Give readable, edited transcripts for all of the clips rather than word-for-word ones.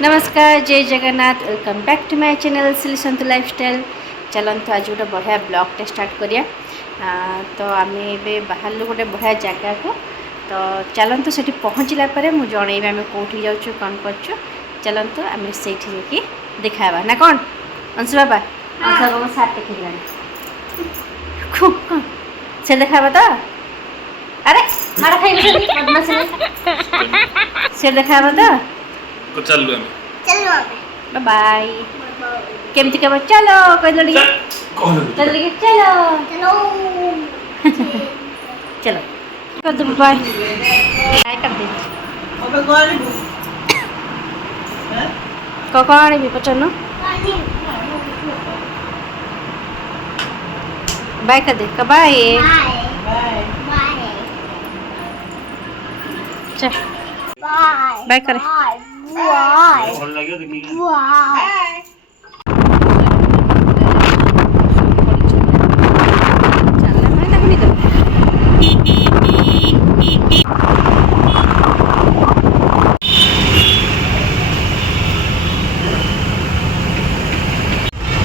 नमस्कार जय Jagannath welcome back to my channel Sili Santu lifestyle. चलते आज गोटे बढ़िया ब्लॉगटे स्टार्ट करिया। तो आम ए बाहर गोटे बढ़िया जगह को तो चलतु से पहुँचला मुझे जनइबी आम कौटी जाऊँ कौन कर चलतु आम से देखा ना कौन अंशु बाबा सार्ट देखा से देखा तो अरे मारा खाई से देखा तो चलो बाय बाय केमती कब चलो कह दो चलो चलो चलो कर दो बाय बाय कर दे कौन आनी पचानो बाय कर दे बाय चल बाय करे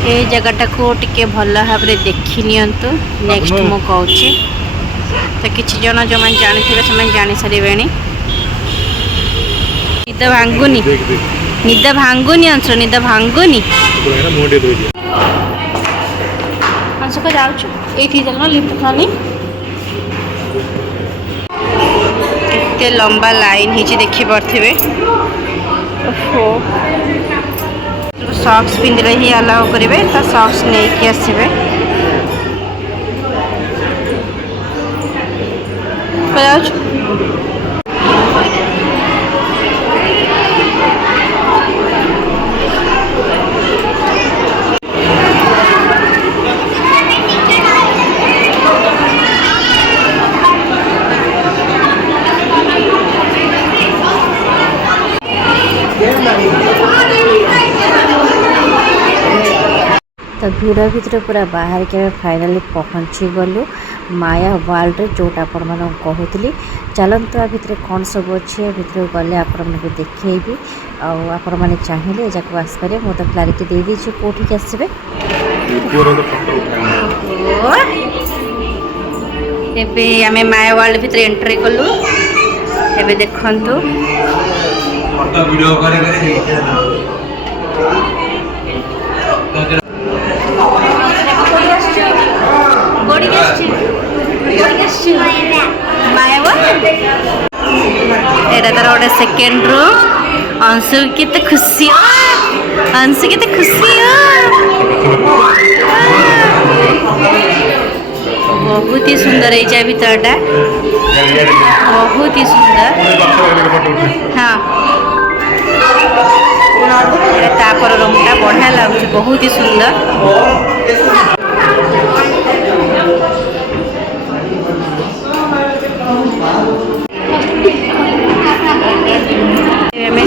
ये जगह को टिके भल भाव देखी नियंतु नेक्स्ट मु कहूँ तो किसी जन जो मैंने जानी से जानी सारे निद भांगुनी निद भांगुनी अंश निद भांगुनी अंश को जाऊँ ये चल लिफ्ट खानी एते लंबा लाइन ही देखी पारे सॉक्स पिंधले ही अलाउ करेंगे तो सॉक्स नहीं कि आसवे तो भिड़ भितर पूरा बाहर के फाइनाली पहुँची गलु माया वर्ल्ड जोटा आपण मैं कहूली। चलतु आ भितर कौन सब अच्छे भितर गले आपण देखी आपण मैंने चाहिए जहाँ आसपारे मुझे तो क्लारिटी दे दीजिए कौटी आसवे एबे आमे माया वर्ल्ड भितर एंट्री कलु एबे देखंतु तार गोटे सेकेंड रूम अंशु केते खुशी अंशु केते खुशी बहुत ही सुंदर है भीतरटा बहुत ही सुंदर हाँ तापर रूमटा बढ़िया लगुच बहुत ही सुंदर।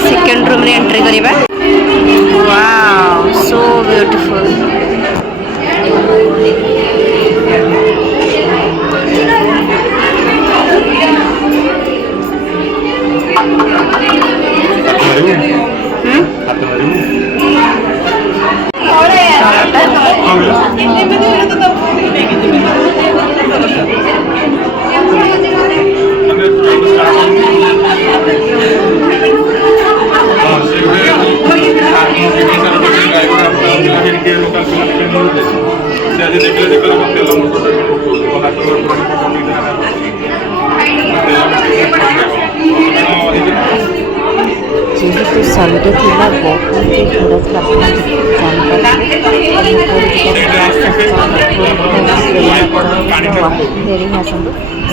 सेकेंड रूम रे एंट्री करिबा वाओ सो ब्यूटीफुल जेहेतु संडे थी बहुत भिड़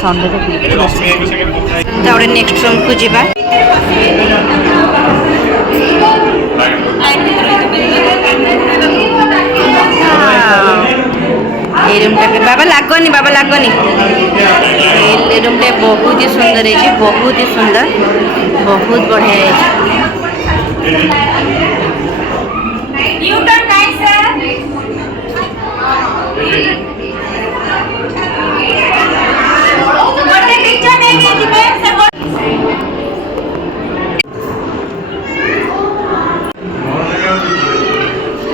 संडे नेक्स्ट रूम को जीवा बाबा लगनी रूम टे बहुत ही सुंदर है बहुत ही सुंदर बहुत बढ़िया है।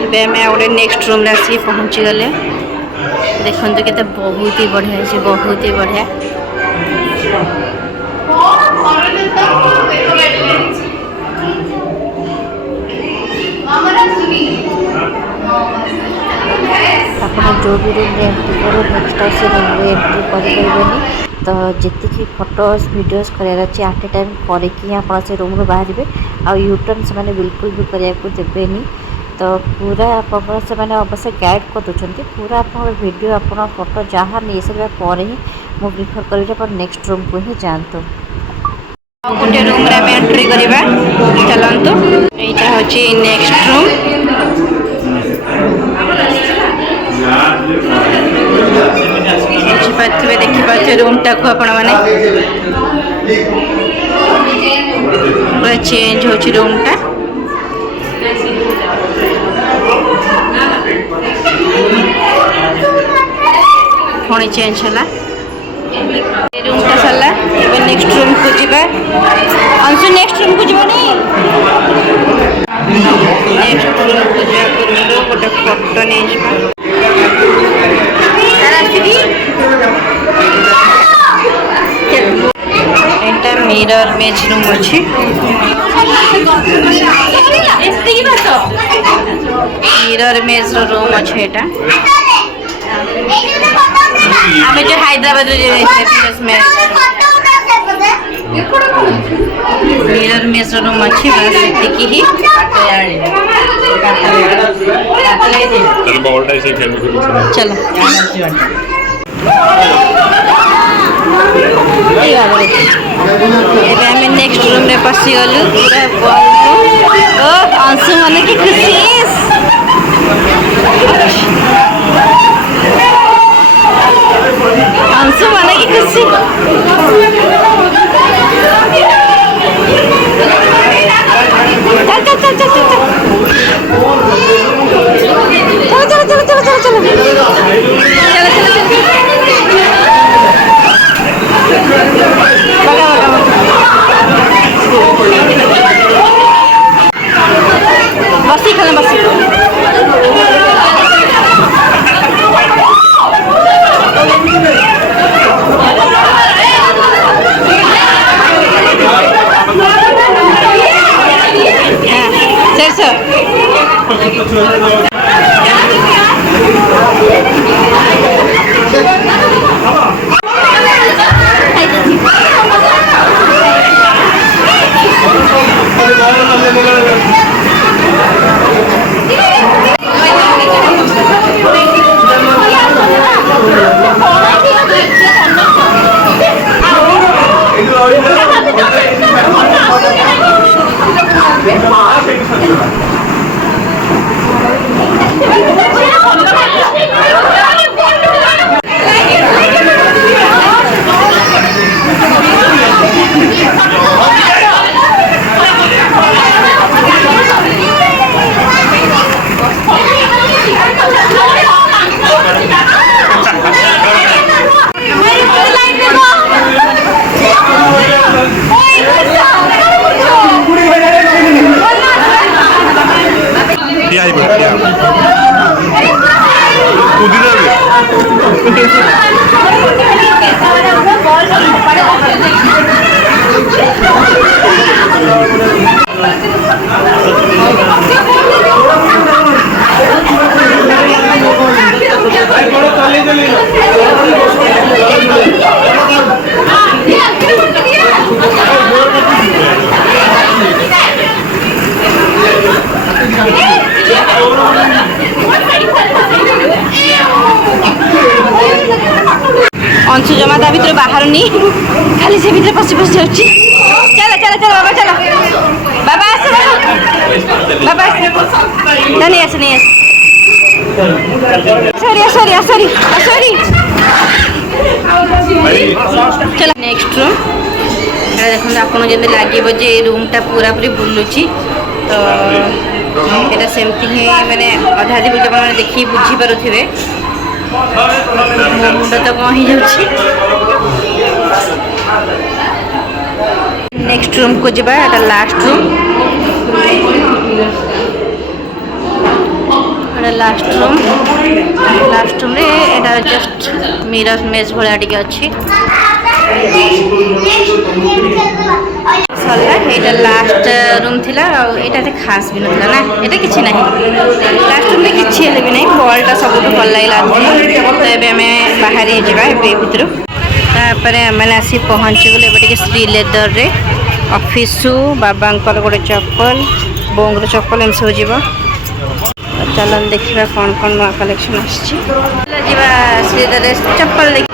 ଏବେ ଆମେ ଆଉ ଗୋଟେ ନେକ୍ସଟ ରୁମ୍ରେ ଆସିକି ପହଞ୍ଚିଗଲେ। ଦେଖନ୍ତୁ କେତେ ବହୁତ ହି ବଢ଼ିଆ ହେଇଛି, ବହୁତ ହି ବଢ଼ିଆ। ଆପଣ ଯେଉଁ ବି ରୁମ୍ରେ ଏଣ୍ଟ୍ରି କରୁ ନେକ୍ସଟ ଆଉ ସେ ରୁମ୍ରେ ଏଣ୍ଟ୍ରି କରିପାରିବେନି। ତ ଯେତିକି ଫଟୋସ୍ ଭିଡ଼ିଓସ୍ କରିବାର ଅଛି ଆଟ୍ ଏ ଟାଇମ୍ କରିକି ଆପଣ ସେ ରୁମ୍ରୁ ବାହାରିବେ। ଆଉ ୟୁଟର୍ନ ସେମାନେ ବିଲକୁଲ ବି କରିବାକୁ ଦେବେନି। ତ ପୁରା ଆପଣଙ୍କର ସେମାନେ ଅବଶ୍ୟ ଗାଇଡ଼ କରିଦେଉଛନ୍ତି, ପୁରା ଆପଣଙ୍କର ଭିଡ଼ିଓ ଆପଣ ଫଟୋ ଯାହା ନେଇସାରିବା ପରେ ହିଁ ମୁଁ ପ୍ରିଫର୍ କରିବି ଆପଣ ନେକ୍ସଟ ରୁମ୍କୁ ହିଁ ଯାଆନ୍ତୁ। ଆଉ ଗୋଟେ ରୁମ୍ରେ ଆମେ ଏଣ୍ଟ୍ରି କରିବା, ଚାଲନ୍ତୁ। ଏଇଟା ହେଉଛି ନେକ୍ସଟ ରୁମ୍। ବୁଝିପାରୁଥିବେ, ଦେଖିପାରୁଥିବେ ରୁମ୍ଟାକୁ ଆପଣମାନେ। ପୁରା ଚେଞ୍ଜ ହେଉଛି ରୁମ୍ଟା। ପୁଣି ଚେଞ୍ଜ ହେଲା। ଏ ରୁମ୍ଟା ସରିଲା, ଏବେ ନେକ୍ସଟ ରୁମ୍କୁ ଯିବା। ଅଂଶୁ ନେକ୍ସଟ ରୁମ୍କୁ ଯିବନି। ନେକ୍ସଟ ରୁମ୍କୁ ଯିବା ପୂର୍ବରୁ ଗୋଟେ ଫଟୋ ନେଇଯିବା। ଏଇଟା ମିରର ଇମେଜ ରୁମ୍ ଅଛି। ମିରର ଇମେଜର ରୁମ୍ ଅଛି ଏଇଟା। ଆମେ ଯେଉଁ ହାଇଦ୍ରାବାଦରେ मिरर इमेज रूम अच्छी बस सेतिकी ही चलो ଏବେ ଆମେ ନେକ୍ସଟ ରୁମ୍ ରେ ପଶିଗଲୁ। ପୁରା ଓ अंशु मन की खुशी अंशु मन की खुशी चल चल चल चल चल चलो चलो चलो चलो चलो चलो चलो बसी खाना बसी अंशु जमा ता भीतर बाहर नहीं खाली से भीतर पशि पशि जाऊँ। चलो चलो चलो बाबा चलो बाबा आस बाबा नहीं आस नहीं आस सॉरी सॉरी सॉरी सॉरी चलो नेक्स्ट रूम देखो आपको जब लगे रूमटा पूरा पूरी बुलूची तो यहाँ सेमती ही मैंने अधा अधी बुझे मैंने देखिए बुझीपे मो मुंड तो कौन हो नेक्स्ट रूम को जावा लास्ट रूम लास्ट रूम रे एटा जस्ट मिरर मेज भलिया टिके अछि सरला एटा लास्ट रूम थिला एटा ते खास भी नथला ना एटा किछि नाही लास्ट रूम रे किछि हेले भी नाही बॉलटा सबुठ भल लागला तो एबे हमें बाहर ही जिबा एबे भितरु तापरे मैंने आसी पहुँची गले एबे टिके श्री लेदर रे ऑफिस शू बाबांकर गोटे चप्पल बोंगर चप्पल एम सब जीवा चलन देखा कौन कौन नुआ कलेक्शन आसची श्री लेदर रे चप्पल देख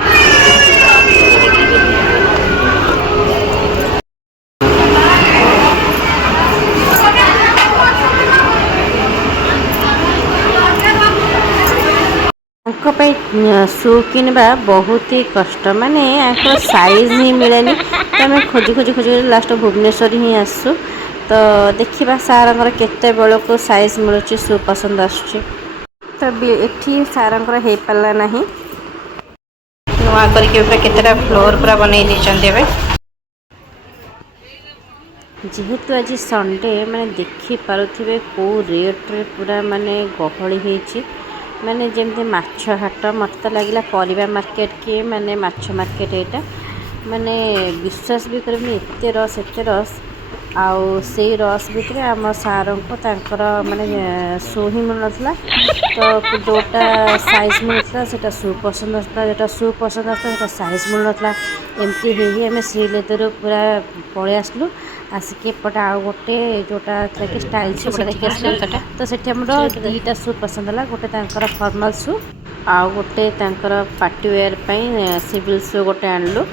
शू किनवा बहुत ही कष्ट माने साइज ही मिलेनी तो आम खोजी खोजी खोजी लास्ट भुवनेश्वर ही आसु तो देखा सार केते बेल को साइज मिलूँ शू पसंद आसुची तो ये सार हो पारा ना नुआ करकेटा फ्लोर पूरा बनई जेहेतु आज संडे माने देखी पारुथिबे को रेट रे पूरा माने गहली होईची माने जेमती माछ हाट मत तो लगिला परिबा मार्केट के माने माछ मार्केट एटा माने विश्वास भी करबे एते रस आउ से रस भितर आम सार को तांकर माने शू ही मिल नथला तो जोटा साइज मिलता सेटा शू पसंद आसता जोटा शू पसंद आसता सेटा साइज मिल नथला एमती ही आम श्री लेदर पूरा पळे आसलु आसिक एपटे आउ गोटे जोटा कि स्टाइल शू देखिए तो सेठी हमरो दीटा शू पसंद है गोटे तांकर फॉर्मल शू आउ गोटे तांकर पार्टी वेयर पई सिविल शू गोटे आणलु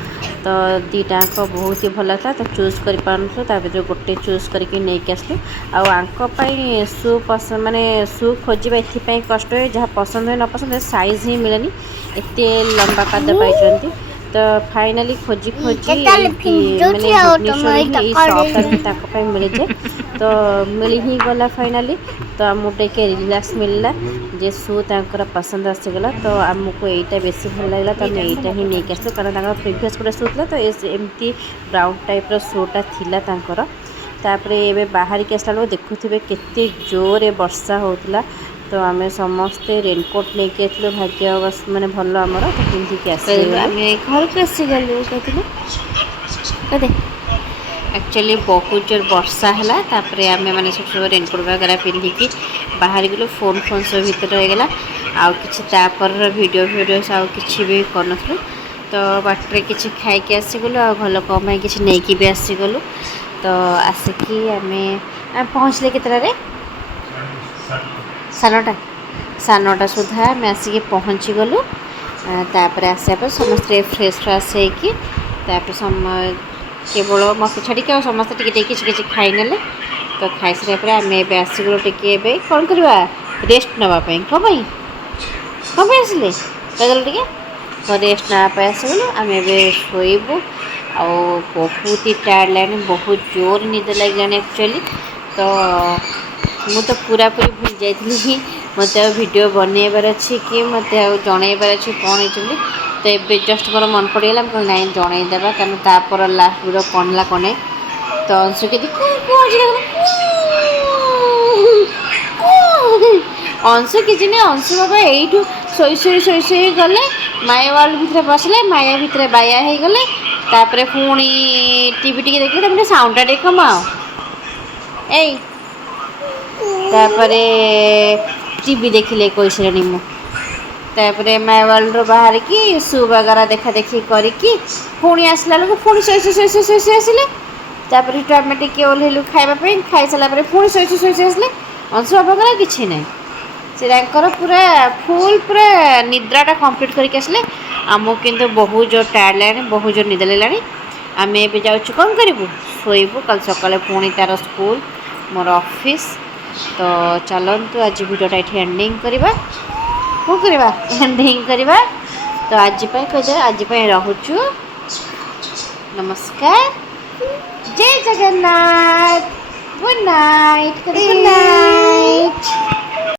तो दीटा बहुत ही भल था तो चूज कर पारु ता भीतर गोटे चूज करके नहीं आसलु आंक शू पसंद माने शू खोजा ये कष्ट है जहाँ पसंद है न पसंद है साइज ही मिलेनी एत लंबा पाद पाई तो फाइनाली खोजी खोजी माने मिल जाए तो मिल ही गला फाइनाली तो आमको टे रिलैक्स मिलला जे शू तांकर पसंद आसीगला तो आमको यहीटा बेसी भल लगा तो आम यहीटा ही नहीं आसलु कारण प्रिवियस गोटे शू था तो एमती ब्राउन टाइप शूटा थिला तांकर तापरे एबे बाहर के आसला देखुथिबे केते जोरे वर्षा होतला तो आम समस्ते रेनकोट लेके आसलु भाग्य बस माने भल आमर तो पिंधिक आस घर को आसीगलु कहते एक्चुअली बहुत जोर वर्षा है तापरे आम मैंने सब रेनकोट वगैरह पिंधिकी बाहर गलु फोन सब भीतर रहीगला आउ कि वीडियो आउ कि भी कर तो बाटे कि खाई आसीगलु आ घर लोक कि नहीं भी आसीगलु तो आसिकी आम पहुँचले केतटारे सानटा सुधा आम आसिक पहुँची गलु तापर आसा समस्ते फ्रेश फ्राश होकर समय केवल मत छाड़ी समस्त किसी खाई ना तो खाई सारे आम ए आसगलु टे कौन करवा रेस्ट नापी कौन आसले कहदेल टे तो रेस्ट नापी आसगलु आम शोबू आ बहुत ही टायर्ड लगे बहुत जोर निद लगे एक्चुअली तो मुझे पूरा पूरी भूल जाइए मत वीडियो बनइबार अच्छी कि मत जनइबार अच्छी कौन है तो ये जस्ट मोर मन पड़गला ना जनईदेवा कारण तापर लास्ट वीडियो कौन है कौन है तो अंशु के अंशु किसी नहीं अंशु बाबा यू शोई गले माया वर्ल्ड भितर बसले माया भितर बाया हो गले तापर पुणी टीवी टी देखले साउंडटा टे कमाओ तापर टीवी देखिले कोई मुझे माय वर्ल्ड बाहर की शू वगैरह देखा देखी करके पुणी आसला बेलू पुणी शोई आसिले तापर आम टे ओह्लू खावाई खाई सारा पुणी शोई आसिले अंशु बाबा किसी ना से पूरा फुल पूरा निद्राटा कंप्लीट करके आसले आमको किंतु बहुत जोर टायर्ड लगे बहुत जोर निद लगे आम ए जाऊँ कौन करूँ शोबू कल सकाले पुणी तार स्कूल मोर ऑफिस तो चलतु आज वीडियोटा ये एंडिंग करवा कौन करवा एंडिंग करवा तो आज कह आज रोचु नमस्कार जय Jagannath good night good night.